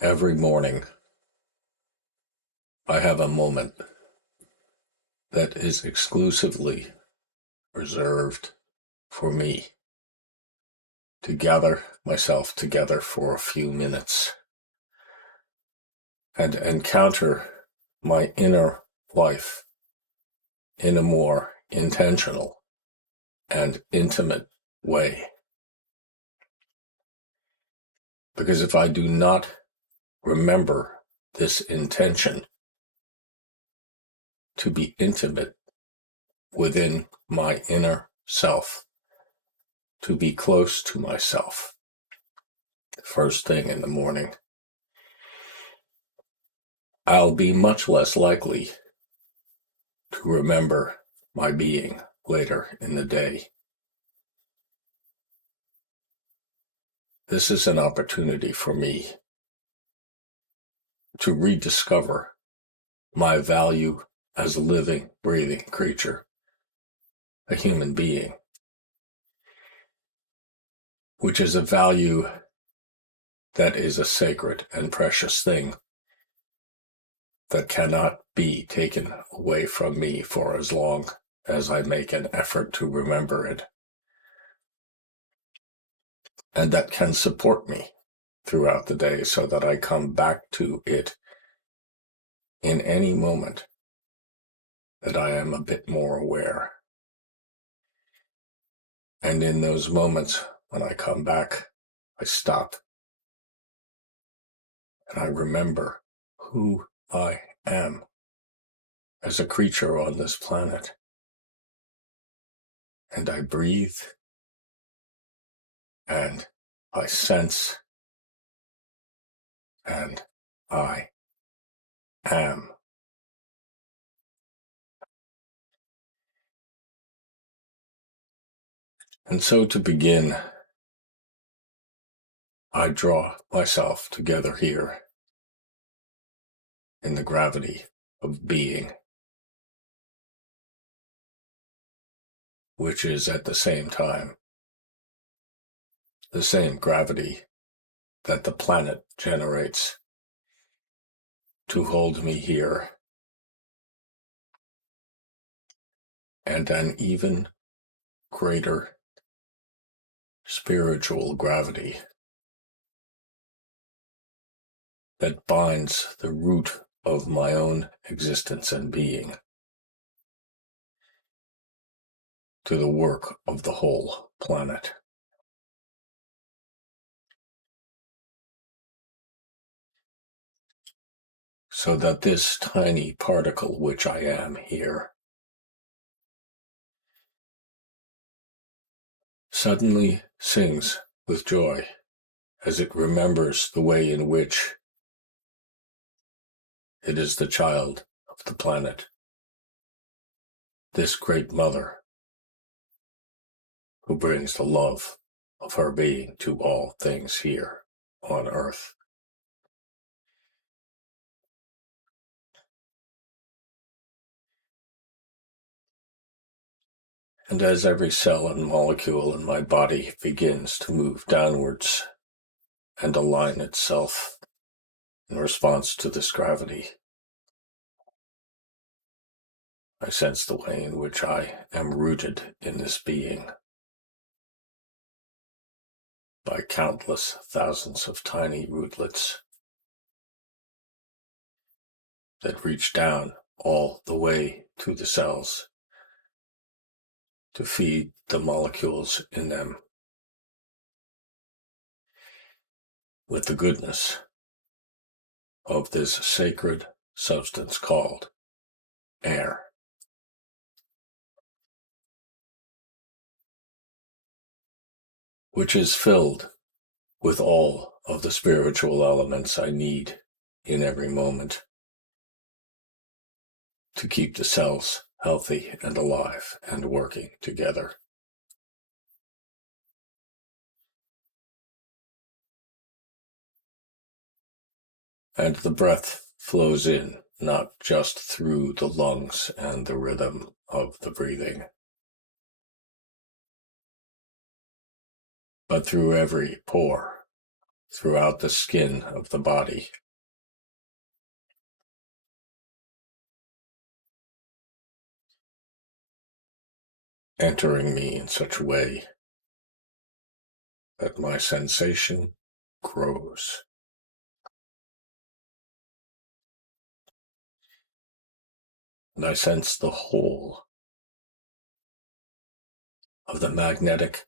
Every morning, I have a moment that is exclusively reserved for me to gather myself together for a few minutes and encounter my inner life in a more intentional and intimate way. Because if I do not remember this intention to be intimate within my inner self, to be close to myself, first thing in the morning, I'll be much less likely to remember my being later in the day. This is an opportunity for me to rediscover my value as a living, breathing creature, a human being, which is a value that is a sacred and precious thing that cannot be taken away from me for as long as I make an effort to remember it, and that can support me throughout the day so that I come back to it in any moment that I am a bit more aware. And in those moments when I come back, I stop and I remember who I am as a creature on this planet. And I breathe and I sense and I am. And so to begin, I draw myself together here in the gravity of being, which is at the same time the same gravity that the planet generates to hold me here, and an even greater spiritual gravity that binds the root of my own existence and being to the work of the whole planet. So that this tiny particle which I am here suddenly sings with joy as it remembers the way in which it is the child of the planet, this great mother who brings the love of her being to all things here on earth. And as every cell and molecule in my body begins to move downwards and align itself in response to this gravity, I sense the way in which I am rooted in this being by countless thousands of tiny rootlets that reach down all the way to the cells to feed the molecules in them with the goodness of this sacred substance called air. Which is filled with all of the spiritual elements I need in every moment to keep the cells healthy and alive and working together. And the breath flows in, not just through the lungs and the rhythm of the breathing, but through every pore throughout the skin of the body. Entering me in such a way that my sensation grows. And I sense the whole of the magnetic